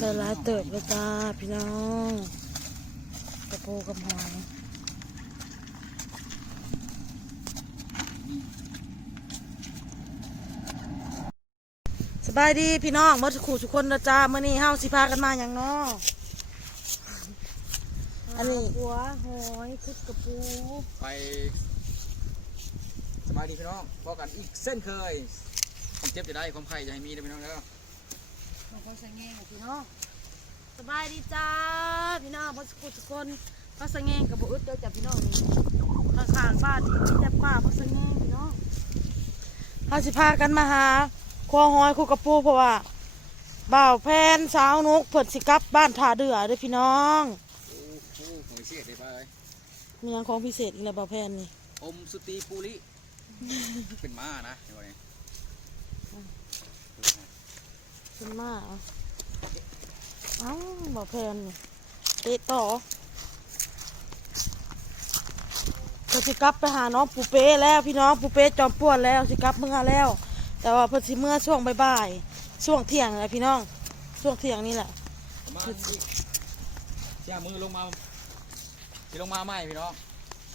ได้หลายเติบเลยจ้าพี่น้องกระโปกับหอยสบายดีพี่น้องเมื่อสักครู่ทุกคนนะจ้าเมื่อนี้เฮาสิพากันมาอย่างน้ออันนี้หัวหอยคุดกระปูไปสบายดีพี่น้องพอกันอีกเส้นเคยความเจ็บจะได้ความไข้จะให้มีนะพี่น้องแล้ว มันก็ใช้แง่ของพี่พี่น้องสบายดีจ้าพี่น้องเมื่อสักครู่ทุกคนพักสังเงงกับบุอึดเด้อจ้าพี่น้องนี่ข้างๆบ้านที่มีแต่ป่าพักสังเงงพี่น้องเฮาสิพากันมาหาครัวหอยคู่กระปูเพราะว่าบ่าวแพนสาวนกเพิ่นสิกลับบ้านท่าเดือเด้อพี่น้องโอ้โหหอยเสียดได้ไปมีหยังของพิเศษอีกแล้วบ่าวแพนนี่อมสุตีปูริเป็นม้านะเดี๋ยวก่อนนี้ ขึ้นมาเอาเอ้าบ่าวแพนนี่เตะต่อเพิ่นสิกลับไปหาน้องปูเป้แล้วพี่น้องปูเป้จอมป่วนแล้วสิกลับเมื่อแล้ว แต่ว่าเพิ่นสิเมื่อช่วงบ่ายๆช่วงเที่ยงแหละพี่น้องช่วงเที่ยงนี่แหละประมาณอีกเสียมือลงมาที่ลงมาใหม่พี่น้อง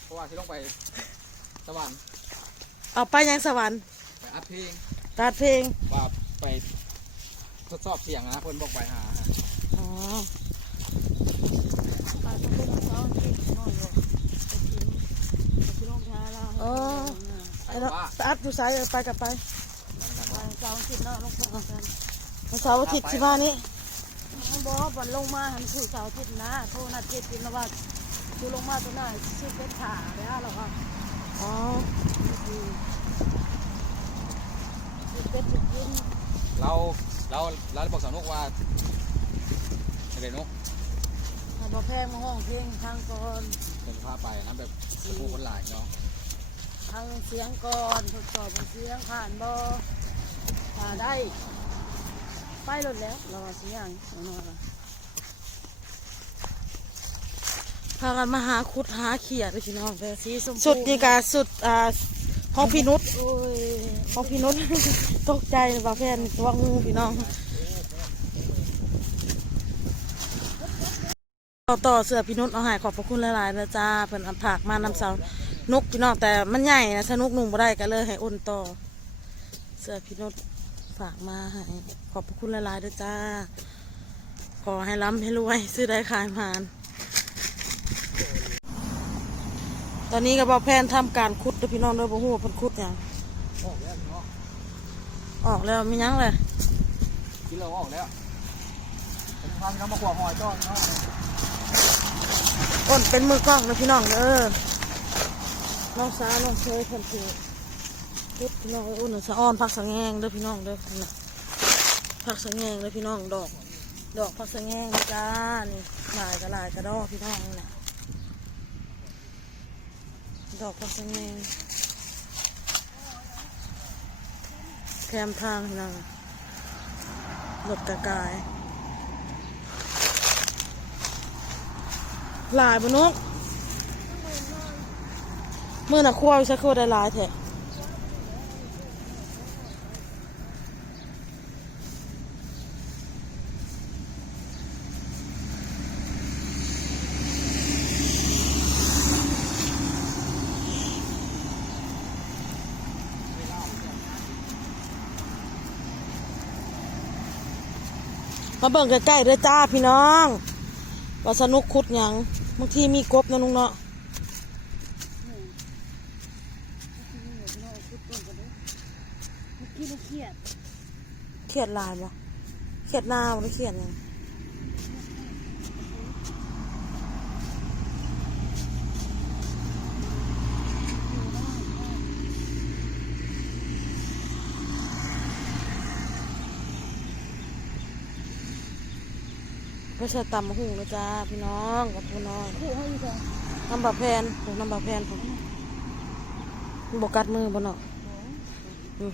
เพราะว่าที่ลงไปสวรรค์เอาไปยังสวรรค์ไปอัดเพลงตัดเพลงว่าไปท ดสอบเสียงนะเพิ่นบอกไปหาอ๋อไปตะกุ่มเขาที่น้อยอยู่ไปกินไปที่โรงทานเราเออไปไอ้เราว่าอัดผู้ายเออไปกับไปไปเสาร์อาทิตย์เนาะลงไปกันวันเสาร์อาทิตย์สิมานี่มันบอกว่าบอลลงมาหันถือเสาร์อาทิตย์นะโทรนัดเจ็ดกินแล้วว่าคือลงมาตัวหน้าซื้อเป็ดขาแล้วเราก็อ๋อเป็ดกินเรา เราเราบอกสาวนกว่าจะเป็นนกให้บอแพงมาห้องเพลงทางก่อนเป็นพาไปนะแบบสกูคนหลายเนาะทางเสียงก่อนทดสอบเสียงผ่านบอผ่าได้ไปรถแล้วเราเสียงนอนพากันมาหาขุดหาเขียดเลยพี่น้องเด้อสีชมพูสุดนี่กาสุดอ่า ห้องพี่นุชโอ้ยห้องพี่นุชตกใจว่าแฟนตัวงูพี่น้อง ต่อต่อเสื้อพี่นุชเอาหายขอบพระคุณหลายๆนะจ้าเพิ่นผักมานำเสานุกพี่น้องแต่มันใหญ่นะสนุกหนุ่มบ่ได้ก็เลยให้อุ่นต่อ เสื้อพี่นุชฝากมาให้ขอบพระคุณหลายๆด้วยจ้า ขอให้ร่ำให้รวยซื้อได้ขายมาน ต อนนี้ก็บอกแพนทำการขุดเด้วยพี่น้องเด้วยบ่ฮู้ว่าเพิ่นขุดหยังออกแล้วเนาะออกแล้วมีหยังเลยกินเราออกแล้วผมพาพี่น้องมาขวหอยจ้อนเนาะอ้นเป็นมือกล้องนะพี่น้องเด้อน้องสาวน้องเคยเพิ่นถือขุดพี่น้องเอ้ยอุ่นสะอ้อนผักสะแงงเด้อพี่น้องเด้อน่ะผักสะแงงเด้อพี่น้องดอก ดอกผักสะแงงจ้านี่หลายก็หลายกระดอกพี่น้องนี่น่ะ ดอกก็เป็นแคมทางนะหลบตะกาย หลายบนุกเมื่อนักคั่วอยู่ใช้คือได้หลายแท้ มาเบิ่งใกล้ๆเด้อจ้าพี่น้องว่าสนุกขุดหยังบางทีมีกบนะนุงเนาะกินเครียดเขียดลายบ่เขียดนาวหรือเขียดหยัง ก็ใช้ตำมะฮุ่งนะจ้าพี่น้องกับพี่น้องน้ำบะแพนผมน้ำบะแพนผมบกัดมือบ่เนาะ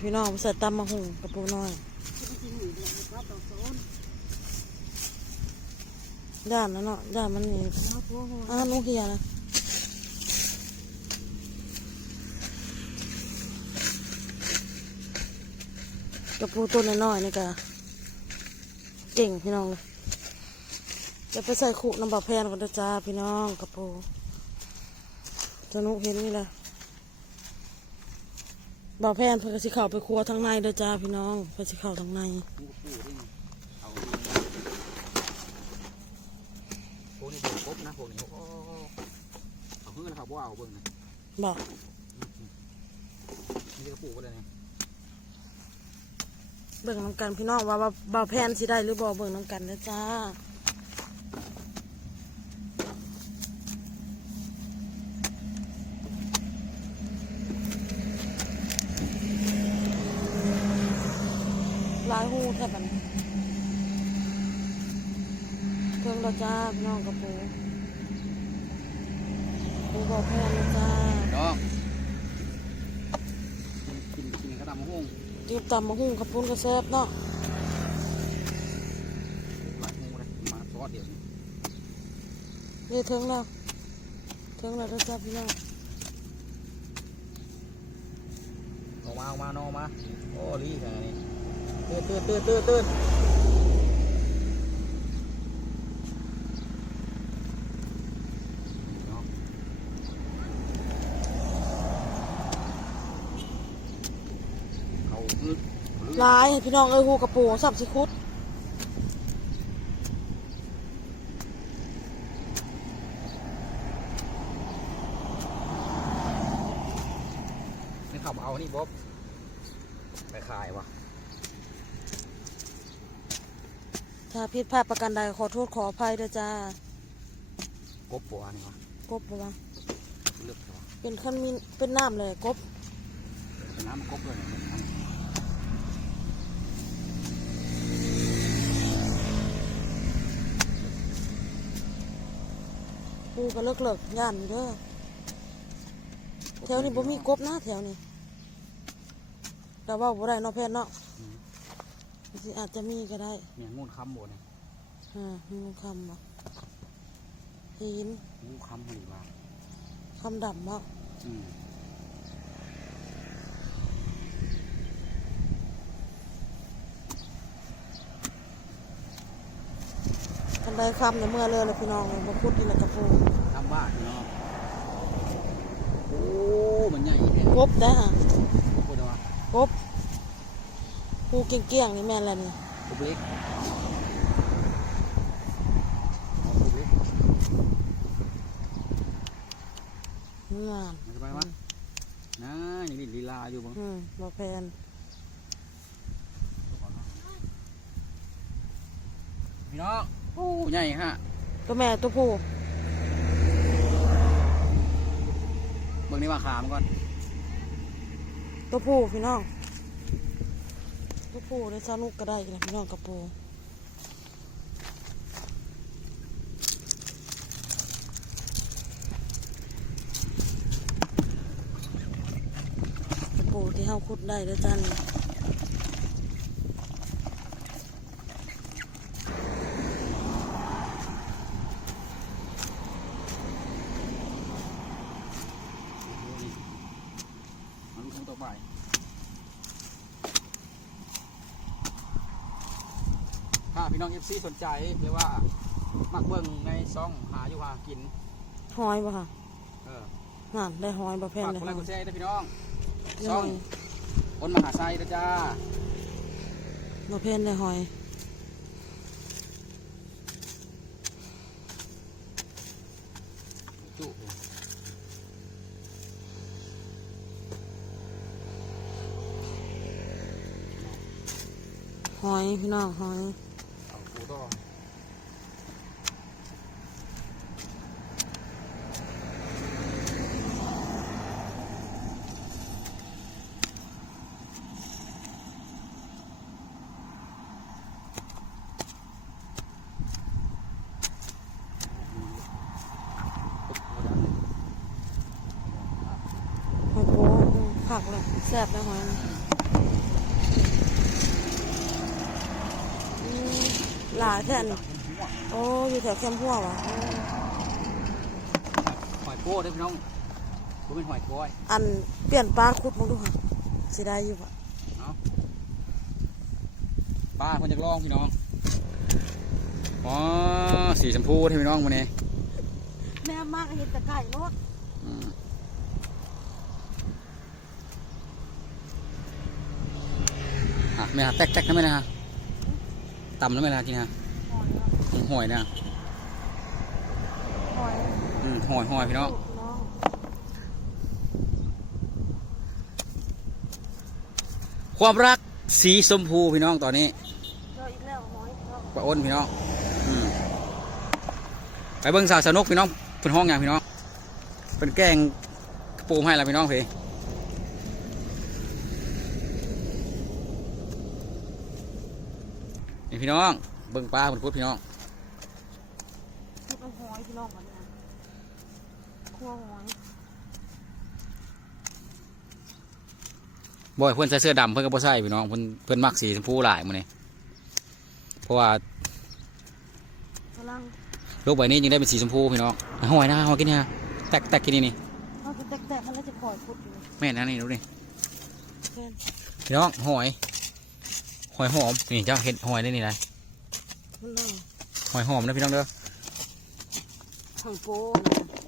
พี่น้องใส่ตำมะฮุ่งกับปูน้อยย่านนะเนาะย่านมันนี่อาวกหัวอ่านุเฮียนะกับปูตัวน้อยๆนี่ก็เก่งพี่น้องเลย จะไปใส่ขุน้ำบาแพนกันจ้าพี่น้องกระโปรงสนุกเห็นนี่แหละบาแพนเพื่อสิเข้าไปครัวทางในเด้อจ้าพี่น้องเพื่อสิเข้าทางในกูก็ปูได้ไงเอาพวกนี้เบิ่งครบนะพวกนี้โอ้เอาเพื่อนนะครับว่าเอาเบิ่งนะบอกนี่ก็ปูไปเลยนะเบิ่งน้ำกันพี่น้องว่าว่าบาแพนสิได้หรือบ่เบิ่งน้ำกันเด้อจ้าหลายหูแค่บัดนเพิ่งเราจ้าพี่น้องกระโปรงปูบาแพนเลยจ้า น้องกิ นกินกระดำห้องตีบตำมะฮุ่งขับปุ้นกระแซบเนาะหลายห้องเลยมาซอสเดียวนี่นี่ถึงแล้วถึงแล้วเด้อจ้าพี่น้องออกมาออกมาน้องออกมา โอ้รีแค่นี้ตื่นตื่นตื่นตื่นตื่นเนาะเขาลึกเขา ลึกหลายให้พี่น้องเอ้ยหูกระปูสับสิคุดนี่เขามาเอานี่บ๊อบไปขายวะถ้าผิดพลาดประกันใดขอโทษขออภัยเด้อจ้ากบปัวนี่วะกบบ่วะเลือกตัวเป็นขั้นมีเป็นน้ำเลยกบเป็นน้ำมันกบเลยเนี่ยมัน ปูก็เลิกเลิกย่านอยู่เด้อแถวนี้บ่มีกบนะแถวนี้แต่ว่าบ่ได้เนาะแพทย์เนาะสิอาจจะมีก็ได้เนี่ยงูคำบดเนี่ยอ่ามีคำบ่หินงูคำหรือว่าคำดำบ่อืม ได้คำในเมื่อเลยเลยพี่น้องมาคุดนี่แหละกระปูทำบ้านเนาะโอ้ มันใหญ่แค่กบได้อฮะกบเลยวะกบปูเกี้ยงๆนี่แม่นแล้วนี่กบเล็กเอากบเล็กงานมันจะไปวะนะยังดิลีลาอยู่บ้างอืมบ่แพนพี่น้อง โอ้ใหญ่ฮะ ตัวแม่ตัวผู้เบิ่งนี่ว่าขามนก่อน ตัวผู้พี่น้อง ตัวผู้ได้สนุกก็ได้นะพี่น้องกระปูกระปูที่เฮาขุดได้เด้อจันมาดู คำต่อไปถ้าพี่น้องเอฟซีสนใจหรือว่า มักเบิ่งในซ่องหาอยู่หากิน หอยบ่ค่ะเออนั่นได้หอยบ่แพนฝากได้กดหไลอยค์กดแชร์ด้วยพี่น้องได้ซ่หอองยคนมหาไซนะจ้าบ่แพนได้หอย จุ หอยพี่น้องหอยเอาปูต่อปุ๊บเอาดันหอยผักเลยแซ่บนะหอยนะอืม หลาแท่นโอ้อยู่แถวแคมป์พวกวะหอยโป้ด้วยพี่น้องผมเป็นหอยก้อยอันเปลี่ยนปลาคุดมึงดูค่ะเสิได้อยู่ปะป้าคนจะลองพี่น้องอ๋อสีชมพูที่พี่น้องวันนี้แม่มากเห็นแตะไก่รถอะไม่ฮะแตกแตกนะไม่นะฮะต่ำนะไม่นะจริงฮะ หอยเนาะหอยนะหอยอืมหอยหอยพี่น้องน้องความรักสีชมพูพี่น้องตอนนี้เจออีกแล้วหอยเนาะปะอ้นพี่น้องอืมไปเบิ้งสาวสนุกพี่น้องเป็นห้องอย่างพี่น้องเป็นแกล้งกระปูให้แล้วพี่น้องพี่นี่พี่น้องเบิ้งปลาเป็นพุดพี่น้อง คิดเอาหอยพี่น้องกันนะคั่วหอย บ่อยเพื่อนใส่เสื้อดำเพื่อนก็บ่ใส่พี่น้องเพื่อนเพื่อนมักสีชมพูหลายมื้อนี้เพราะว่ากำลังโลกใบนี้ยังได้เป็นสีชมพูพี่น้องอะหอยนะหอยกินเนี่ยแตกแตกกินนี่นี่เอาไปแตะๆมันแล้วจะปล่อยพุดอยู่แม่นนะนี่ดูนี่แม่นพี่น้องหอยหอยหอมนี่เจ้าเห็ดหอยได้นี่นะมันนั่งหอยหอมนะพี่น้องเด้อถังโป้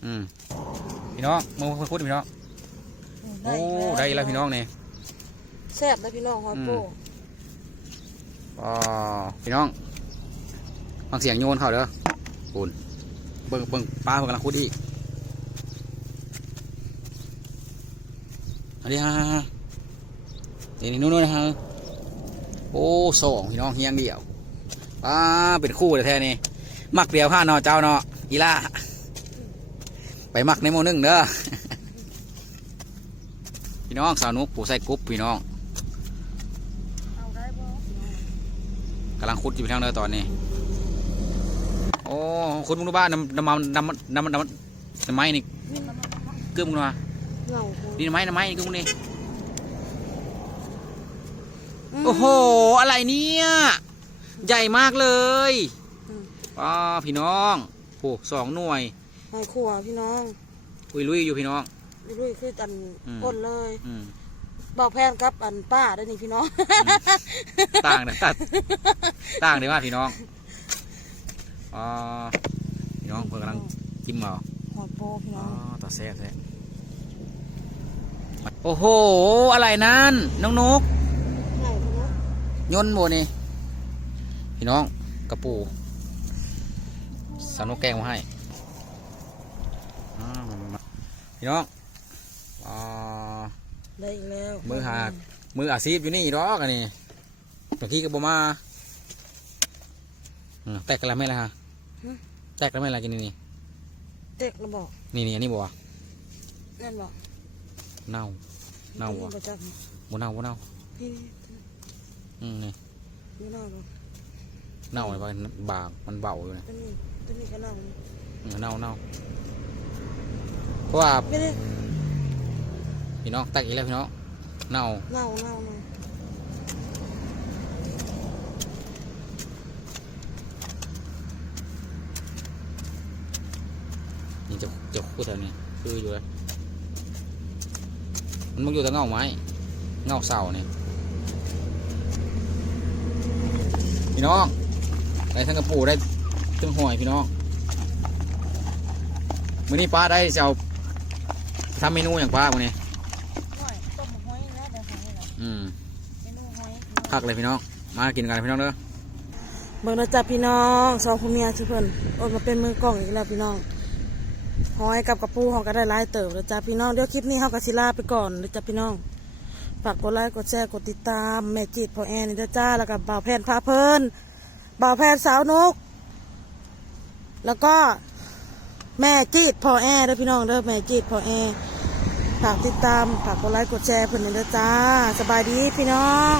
อืมพี่น้องมือเพื่อนพูดพี่น้องโอ้ได้แล้วพี่น้องนี่แซ่บนะพี่น้องหอยโป้อ๋อพี่น้องฟังเสียงโยนเขาเด้อปูนเบิ่งเบิ่งปลาเพิ่นกำลังคุดอีกอันนี้ฮะนี่นี่นู่นๆนะฮะโอ้สองพี่น้องเฮียงเดียวป้าเป็นคู่เลยแท้นี่มักเดียวข้าเนาะเจ้าเนาะอีล่า ไปมักในโมหนึงเด้อพี่น้องสาวนุกปู่ใส่กรุ๊ปพี่น้องเอาได้บ่กำลังขุดอยู่ทางเดินตอนนี้โอ้ขุดมุงดูบ้านน้ำน้ำมันน้ำมันน้ำมันน้ำมันน้ำไม้นี่วิ่งมามามาเกือบมุงมาเหงาโนี่น้ำไม้น้ำไม้นี่เกือบมุงนี่โอ้โห อะไรเนี่ย ใหญ่มากเลยป้าพี่น้องโอ้สองหน่วย หอยขัวพี่น้องอุยลุยอยู่พี่น้อง ลุยๆคืออันอืม ก้นเลยอืมบอกแพนครับอันป้าได้นี่พี่น้อง ต่างเลยต่างต่างเลยว่าพี่น้องอ๋อพี่น้องเพิ่งกำลังจิ้มเอาหอยโป้พี่อ๋น้อองต่อแซ่บแซ่บโอ้โห อะไรนั่นน้องนกเหงาพี่น้องยนต์โบนี่ พี่น้องกระปูสาวนกแกงมาให้อ่ามามามา พี่น้องอ่าได้อีกแล้วมือหักมืออาชีพอยู่นี่ดอกอันนี้เมื่อกี้ก็บมาอืมแตกกันแล้วไหมล่ะฮะแตกแล้วไหมล่ะกินนี่นี่เด็กระบอกนี่นี่อันนี้บอกว่านั่นบอกเน่าเน่าบ่อะจักบ่เน่าบ่เน่าพี่อืมนี่นี่เน่าบ่เน่าเลยว่าบางมันเบาอยู่นะตัวนี้ตัวนี้ก็เน่าเออเน่าเน่าเพ ราะว่าไม่ได้พี่น้องแตกอีกแล้วพี่น้องเน่าเน่าเน่าเน่านี่จะจะคู่แถวนี้คืออยู่เลยมันมันอยู่แต่เงาไม้เงาเสาเนี่ยพี่น้องได้ทั้งกระปูได้ทั้งหอยพี่น้องมื้อนี้ป้าได้จะเอา ทำเมนูอย่างป้ามื้อนี้หอยต้มหอยแล้วเดี๋ยวหอยแล้วอืมเมนูหอยคักเลยพี่น้อง มากินกันพี่น้องเด้อเบิ่งนะจ๊ะพี่น้องสองผัวเมียชื่อเพิ่นโอนมาเป็นมือกล้องอีกแล้วพี่น้องหอยกับกระปูหอก็ได้หลายเติบแล้วจ้ะพี่น้องเดี๋ยวคลิปนี้เฮาก็สิลาไปก่อนนะจ๊ะพี่น้องฝากกดไลค์กดแชร์กดติดตามแม่จิตพ่อแอนนี่นะจ้าแล้วก็บ่าวแพนพาเพลินบ่าวแพนสาวนก แล้วก็แม่จีดพ่อแอเด้อพี่น้องเด้อแม่จีดพ่อแอ ฝากติดตามฝากกดไลค์กดแชร์เพิ่นนี่เด้อจ้า สบายดีพี่น้อง